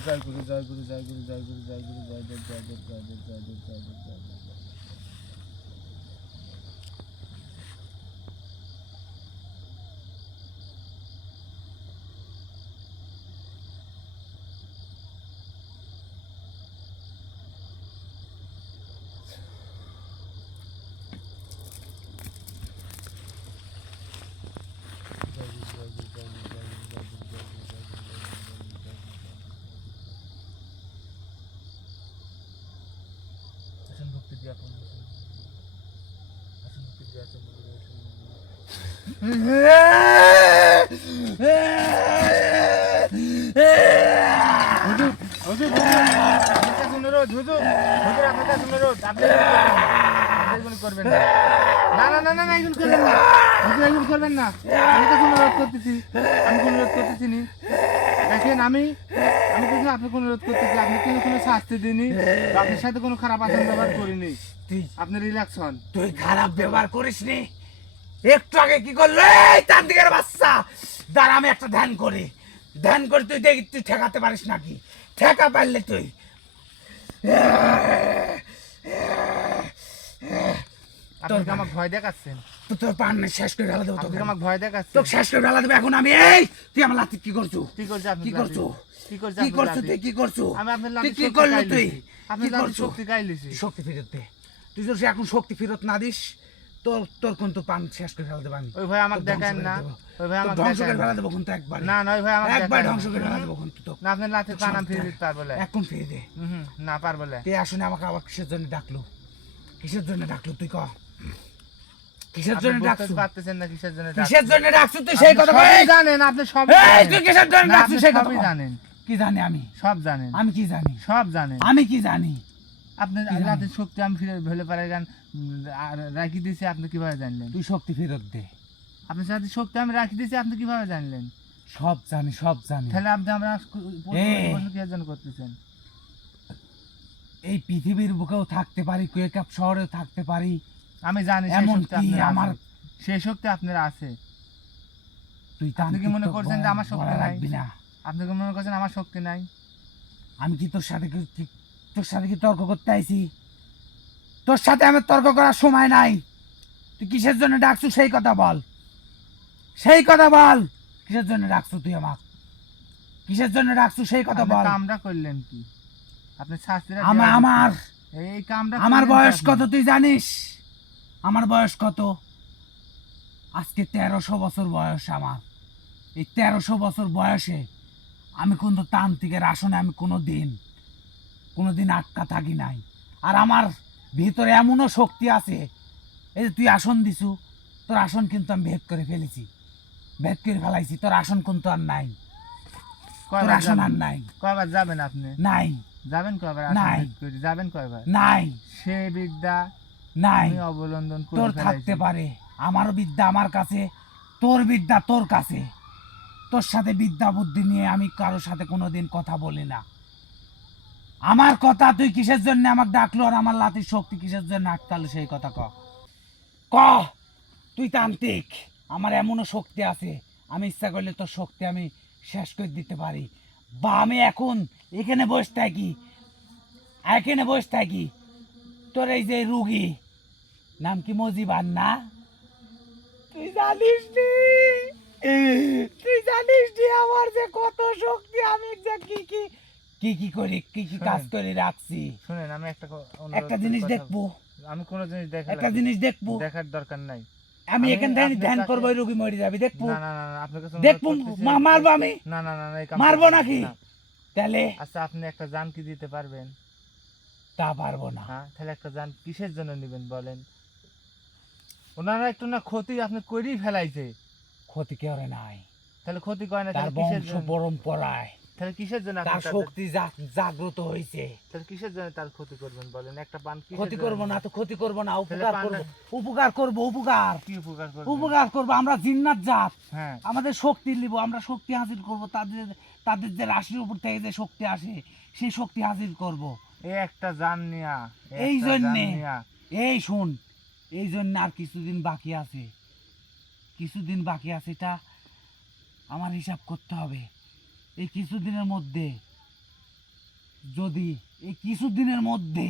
জয় গুরু, জয় গুরু, জয় গুরু, জয় গুরু, জয় গুরু, জয় দেব, জয় দেব, জয় দেব, জয় দেব, জয় দেব, জয় দেব। আপন আসুন ফিরে আসুন হুজুর হুজুর আপনার কাছে অনুরোধ হুজুর হুজুর আপনার কাছে অনুরোধ আপনি এগুলো করবেন না না না না না না এগুলো করবেন না হুজুর এগুলো করবেন না আমি তো অনুরোধ করতেছি আমি কোনো অনুরোধ করতেছি নি দেখেন আমি কিন্তু আপনাকে অনুরোধ করতেছি আপনি কিন্তু কোনো শাস্তি দিইনি আপনার সাথে কোনো খারাপ আচরণ ব্যবহার করিনি তুই আপনি রিল্যাক্স হন তুই খারাপ ব্যবহার করিসনি একটু আগে কি করলো এই তান্ত্রিকের বাচ্চা দাঁড়া আমি একটা ধ্যান করি ধ্যান করে তুই দেখি তুই ঠেকাতে পারিস নাকি ঠেকা পারলে তুই আপনি কি আমাকে ভয় দেখাচ্ছেন তো তোর পান শেষ করে ঢালা দেবো আপনি তোকে কি আমাকে ভয় দেখাচ্ছেন তোকে শেষ করে ঢালা দেবো এখন আমি এই তুই আমার লাতি কি করছো কি করছে আপনি কি করছো কি করছে কি আপনি করছো লাঠি? তুই কি করছো আমি আপনার তুই লাঠি কি শক্তি করলি গাইলিছি। তুই আপনি কি লাঠি করছো? শক্তি গাইলিছি শক্তি ফেরত দে তুই যদি এখন শক্তি ফেরত না দিস তো তোর কোন তো পান শেষ করে ফেলা দেবো আমি ওই ভাই আমাকে তোর ধ্বংস দেখেন করে না দেবো। ওই ভাই তোর আমাকে ধ্বংস করে দেখেন ফেলা দেবো কিন্তু একবার না না ওই ভাই আমাকে একবার দেখেন ধ্বংস করে না। ফেলা দেবো কিন্তু তো না আপনার লাঠি পান আমি ফিরে দিতে পারবো না এখন ফিরে দে না পারবো না তুই আসুন আমাকে আবার কিসের জন্য ডাকলো কিসের জন্য ডাকলো তুই ক কিসের আপনি জন্য বুঝতে ডাকছো পারতেছেন না কিসের জন্য কিসের ডাকছি। জন্য ডাকছো তুই সেই কথা বল সবই জানেন আপনি সব এই তুই কিসের জন্য না, ডাকছো আপনি সেই কথা সবই বল। জানেন কি জানি আমি সব জানেন আমি কি জানি সব জানেন আমি কি জানি আপনি লাঠির শক্তি আমি ফিরে ভেলে পারে গান রাখি দিয়েছি আপনি কিভাবে জানলেন তুই শক্তি ফেরত দে আপনার সাথে শক্তি আমি রাখি দিয়েছি আপনি কিভাবে জানলেন সব জানি সব জানি তাহলে আপনি আমরা কি জন্য করতেছেন এই পৃথিবীর বুকেও থাকতে পারি কুয়েকাপ শহরেও থাকতে পারি আমি জানি সেই এমন শক্তি কি আপনার আমার আছে। সেই শক্তি আপনার আছে তুই আপনি কি তান্ত্রিক মনে তো করছেন যে আমার শক্তি বলা নাই? লাগবি না আপনি কি মনে করছেন আমার শক্তি নাই আমি কি তোর সাথে কি তর্ক করতে আইছি তোর সাথে আমার তর্ক করার সময় নাই তুই কিসের জন্য ডাকছু সেই কথা বল সেই কথা বল কিসের জন্য ডাকছু তুই আমাক কিসের জন্য ডাকছু সেই কথা আপনি বল কামটা করলেন কি আপনি শাস্তিটা আমার দেওয়া আমার উচিত। এই কামটা আমার করলেন বয়স কি কত আপনি? তুই জানিস আমার বয়স কত আজকে 1300 বছর বয়স আমার এই 1300 বছর বয়সে আমি কিন্তু তান্ত্রিকের আসনে আমি কোনোদিন আটকা থাকি নাই আর আমার ভিতরে এমনও শক্তি আছে এই যে তুই আসন দিছু তোর আসন কিন্তু আমি ভেদ করে ফেলেছি ভেদ করে ফেলাইছি তোর আসন কিন্তু আর নাই তোর কয়বার আসন আর যাবেন? নাই কয়বার যাবেন আপনি নাই যাবেন কয়বার নাই। আসন ভেদ করে? যাবেন কয়বার নাই সে বিদ্যা নাই আমি অবলম্বন করে তোর ফেলাইছি। থাকতে পারে আমারও বিদ্যা আমার কাছে তোর বিদ্যা তোর কাছে তোর সাথে বিদ্যা বুদ্ধি নিয়ে আমি কারোর সাথে কোনোদিন কথা বলি না আমার কথা তুই কিসের জন্য আমাকে ডাকলো আর আমার লাঠির শক্তি কিসের জন্য আটকালো সেই কথা ক তুই তান্ত্রিক আমার এমনও শক্তি আছে আমি ইচ্ছা করলে তোর শক্তি আমি শেষ করে দিতে পারি বা আমি এখন এখানে বসে থাকি তোর এই যে রুগী নাম কি মজিবার না তুই জানিস নি আমার যে কত শক্তি আমি যে কি করি কি কাজ শোনেন। করে রাখছি শুনেন আমি অনুরোধ একটা করে জিনিস কথা দেখবো আমি কোনো জিনিস একটা জিনিস দেখবো দেখার দরকার নাই আমি এখান থেকে আপনার ধ্যান কাছে- করবো ওই রুগী মরে যাবি দেখবো না না না না, আপনার কাছে দেখবো অনুরোধ করতেছি। মারবো আমি না না না না, এই কাম মারবো করবেন নাকি না। তাহলে আচ্ছা আপনি একটা জান কি দিতে পারবেন তা পারবো না হ্যাঁ তাহলে একটা জান কিসের জন্য নেবেন বলেন ওনারা একটু না ক্ষতি আপনি করেই ফেলাইছে ক্ষতি করে নাই তাহলে ক্ষতি করে না তার তাহলে কিসের বংশ জন্য পরম্পরায় তাহলে কিসের জন্য আপনি তার তাদের- শক্তি জাগ্রত হয়েছে তাহলে কিসের জন্য তার ক্ষতি করবেন বলেন একটা পান কিসের ক্ষতি জন্য করব না নেবেন? তো ক্ষতি করব না তাহলে উপকার করব পান্ডা- উপকার করব উপকার কি উপকার করবেন উপকার করব আমরা জিন্নাত জাত হ্যাঁ আমাদের শক্তি নিব আমরা শক্তি হাসিল করব তাদের যে রাশির উপর থেকে যে শক্তি আসে সেই শক্তি হাসিল করব এই একটা জান নিয়া এই একটা জন্যে জান নিয়া। এই শুন এই জন্য আর কিছুদিন বাকি আছে এটা আমার হিসাব করতে হবে এই কিছুদিনের মধ্যে যদি এই কিছুদিনের মধ্যে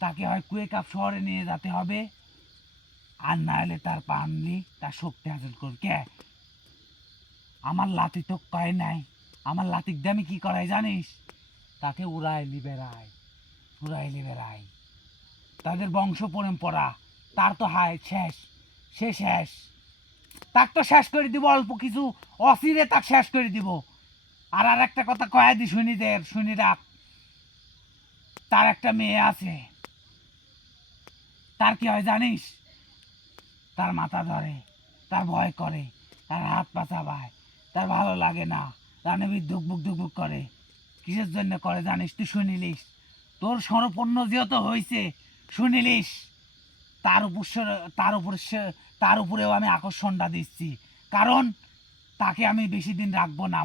তাকে হয় কুয়েকাপ শহরে নিয়ে যেতে হবে আর না হলে তার পানলি তার শক্তি হাসিল করবে কে আমার লাঠি তো কয় নাই আমার লাঠির দামি কি করাই জানিস তাকে উড়াইলি বেড়াই তাদের বংশ পরম্পরা তার তো শেষ তাক তো শেষ করে দিব অল্প কিছু অচিরে তাক শেষ করে দিব আর একটা কথা কয়ে দি শুনি রাখ তার একটা মেয়ে আছে তার কি হয় জানিস? তার মাথা ধরে, তার ভয় করে, তার হাত পা চাবায়, তার ভালো লাগে না, রানবীর ধুকবুক করে। কিসের জন্য করে জানিস? তুই শুনিলিস? তোর সরপন্ন যেহেতু হয়েছে, শুনিলিস? তার উপরেও আমি আকর্ষণটা দিচ্ছি, কারণ তাকে আমি বেশি দিন রাখবো না।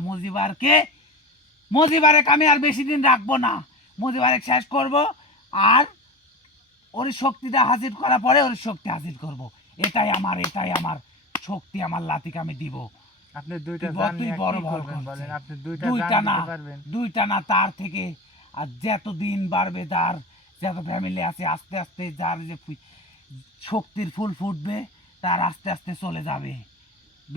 মজিবারেক আমি আর বেশি দিন রাখবো না। মজিবারেক শেষ করব, আর ওর শক্তিটা হাজির করার পরে ওর শক্তি হাজির করব। এটাই আমার শক্তি, আমার লাতিকে আমি দিব। আপনি দুইটা তুই জান তুই নিয়ে বড় কি ভয় করবেন করছিস। বলেন? আপনি দুইটা দুইটা জান না, দিতে পারবেন? দুইটা না, তার থেকে আর যত দিন বাড়বে, তার যত ফ্যামিলি আছে, আস্তে আস্তে যার যে শক্তির ফুল ফুটবে, তার আস্তে আস্তে চলে যাবে।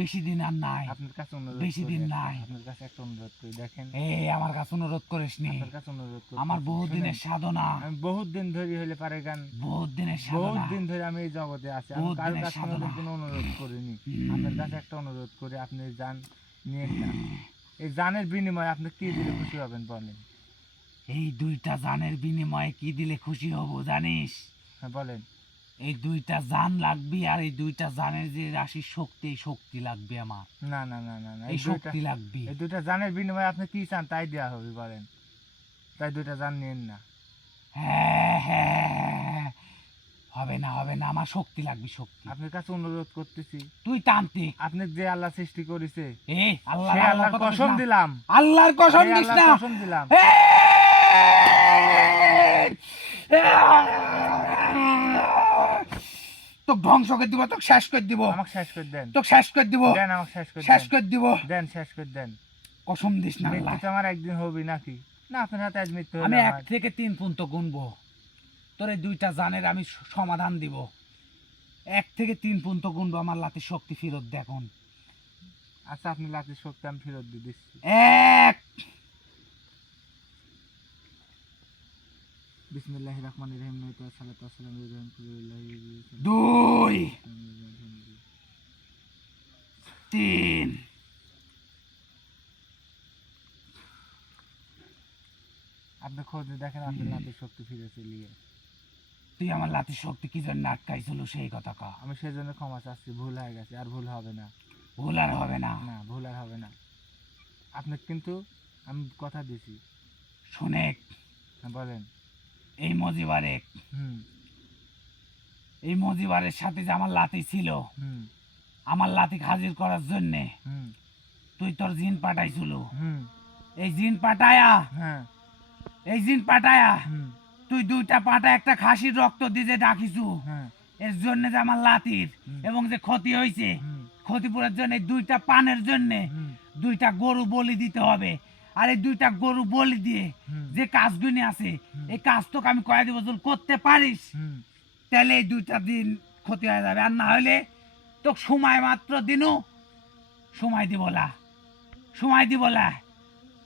বেশি দিন আর নাই, আপনার কাছে অনুরোধ বেশি দিন নাই। আপনার কাছে একটা অনুরোধ করি, দেখেন এই আমার কাছে অনুরোধ করিস নি, আপনার কাছে অনুরোধ করি। আমার বহুত দিনের সাধনা, আমি বহুত দিন ধরে হইলে পারে গান, বহুত দিনের বহুত সাধনা। দিন ধরে আমি এই জগতে আছি, আমি বহুত কারোর দিনের কাছে সাধনা। কোনোদিন কোনো অনুরোধ করিনি। আপনার কাছে একটা অনুরোধ করি, আপনি জান নিয়েন না। এই জানের বিনিময়ে আপনি কি দিলে খুশি হবেন বলেন? এই দুইটা জানের বিনিময়ে কি দিলে খুশি হব জানিস? হ্যাঁ বলেন। এই দুইটা জান লাগবে, আর এই দুইটা জানের যে রাশি শক্তি, এই শক্তি লাগবে আমার। না না না না না, এই শক্তি লাগবে। এই দুইটা জানের বিনিময়ে আপনি কি চান তাই দেওয়া হবে বলেন। তাই দুইটা জান নিয়েন না। হ্যাঁ, হবে না, আমার শক্তি লাগবে, শক্তি। আপনার কাছে অনুরোধ করতেছি, তুই তান্ত্রিক। আপনি যে আল্লাহ সৃষ্টি করেছে, এ আল্লাহ, সেই আল্লাহর কসম দিলাম, আল্লাহর কসম সেই দিস না। আল্লাহর কসম দিলাম। তোকে ধ্বংস করে দিব, তোকে শেষ করে দিব, আমাকে শেষ করে দেন, তোকে শেষ করে দিব, দেন আমাকে শেষ করে শেষ দেন, করে দিব। দেন শেষ করে দেন। কসম দিস না আল্লাহ। মৃত্যু তো আমার একদিন হবে নাকি? না আপনার হাতে আজ মৃত্যু হলো আমি 1 আমার। থেকে 3 পর্যন্ত গুনবো, তোর এই দুইটা জানের আমি সমাধান দিব। 1 থেকে 3 পর্যন্ত গুনবো, আমার লাতে শক্তি ফেরত দেখুন। আচ্ছা আপনি লাঠির শক্তি আমি ফেরত দিয়ে দিচ্ছি। 1, বিসমিল্লাহির রহমানির রহিম, নয়তো সালাতু ওয়াসসালামু আলা রাসূলিল্লাহি। 2, 3, আপনি খোঁজ দেখেন আপনার লাঠির শক্তি ফিরেছে নিয়ে। তুই আমার লাতে শক্তি কি জন্য আটকাইছিল সেই কথা কহ। আমি সেই জন্য ক্ষমা চাচ্ছি, ভুল হয়ে গেছে, আর ভুল হবে না। ভুল আর হবে না। না ভুল আর হবে না। আপনি কিন্তু আমি কথা দিছি। শোনেক, হ্যাঁ বলেন। এই মজিবারেক, হুম এই মজিবারের সাথে যে আমার লাতি ছিল, হুম আমার লাতিক হাজির করার জন্যে হুম তুই তোর জিন পাঠাইছিল। হুম এই জিন পাঠায়া, হ্যাঁ এই জিন পাঠায়া হুম তুই 2টা পাটা একটা খাসির রক্ত দিয়ে যে ডাকিছু, হ্যাঁ এর জন্য যে আমার লাতির হুম। এবং যে ক্ষতি হয়েছে, হুম ক্ষতিপূরণের জন্য এই 2টা পানের জন্য হুম 2টা গরু বলি দিতে হবে। আর এই 2টা গরু বলি দিয়ে হুম যে কাজগুলি আছে, হুম। এই কাজ তোকে আমি কয়েক বছর করতে পারিস, হুম তাহলে এই 2টা দিন ক্ষতি হয়ে যাবে। আর না হলে তোকে সময় মাত্র দিনু, সময় দিব না,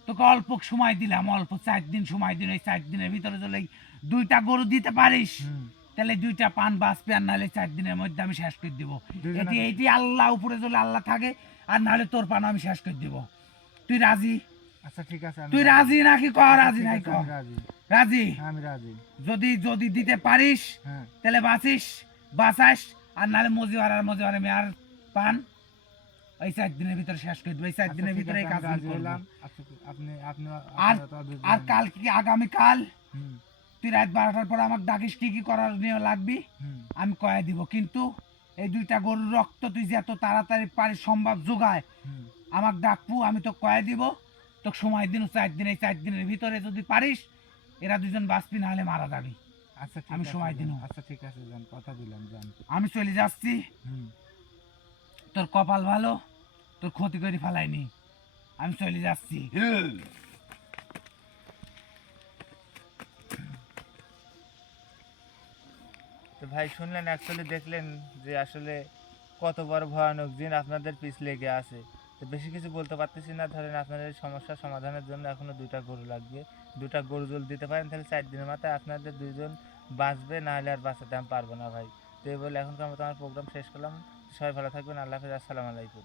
তোকে অল্প সময় দিলাম, অল্প 4 দিন সময় দিন। এই 4 দিনের ভিতরে যদি এই 2টা গরু দিতে পারিস, হুম। তাহলে 2টা পান বাঁচবে, আর নাহলে 4 দিনের মধ্যে আমি শেষ করে দিব। দুইজনে- এটি আল্লাহ উপরে যদি আল্লাহ থাকে, আর নাহলে তোর পান আমি শেষ করে দিব। তুই রাজি? আচ্ছা ঠিক আছে, আমি তুই রাজি নাকি কহ? আচ্ছা, রাজি ঠিক নাই আছে, কহ? আমি রাজি। রাজি? হ্যাঁ, আমি রাজি। যদি দিতে পারিস হ্যাঁ তাহলে বাঁচাস, আর নাহলে মজিবার মেয়ার পান এই 4 দিনের ভিতরে শেষ করে দেবো। এই 4 আচ্ছা, দিনের ঠিক ভিতরে আছে, এই আমি কাজ রাজি করবো। হলাম। আচ্ছা, আপনি আপনি আর আপনারা তো অধৈর্য আর হন। কাল কি আগামীকাল হুম তুই রাত 12টার পর আমাকে ডাকিস, কি করার নিয়ে লাগবি হুম আমি কয়ে দিব। কিন্তু এই 2টা গরুর রক্ত তুই যে এত তাড়াতাড়ি পারিস সম্ভব যোগায় হুম আমাকে ডাকবো, আমি তো কয়ে দিব। তোকে সময় দিন 4 দিন, এই 4 দিনের ভিতরে যদি পারিস এরা 2জন বাঁচবি, না হলে মারা যাবি। আচ্ছা ঠিক আমি আছে, সময় যান। দিনু। আচ্ছা ঠিক আছে, যান, কথা দিলাম, যান। আমি চলে যাচ্ছি। হুম তোর কপাল ভালো, তোর ক্ষতি করে ফেলাইনি, আমি চলে যাচ্ছি। তো ভাই শুনলেন, অ্যাকচুয়ালি দেখলেন যে আসলে কত বড় ভয়ানক জিন আপনাদের পিছ লেগে আছে। তো বেশি কিছু বলতে পারতেছি না। ধরেন আপনাদের এই সমস্যার সমাধানের জন্য এখনো 2টা গরু লাগবে। 2টা গরু যদি দিতে পারেন তাহলে 4 দিনের মাথায় আপনাদের 2জন বাঁচবে, না হলে আর বাঁচাতে আমি পারবো না ভাই। তো এই বলে এখনকার মতো আমার প্রোগ্রাম শেষ করলাম। সবাই ভালো থাকবেন, আল্লাহ হাফেজ, আসসালামু আলাইকুম।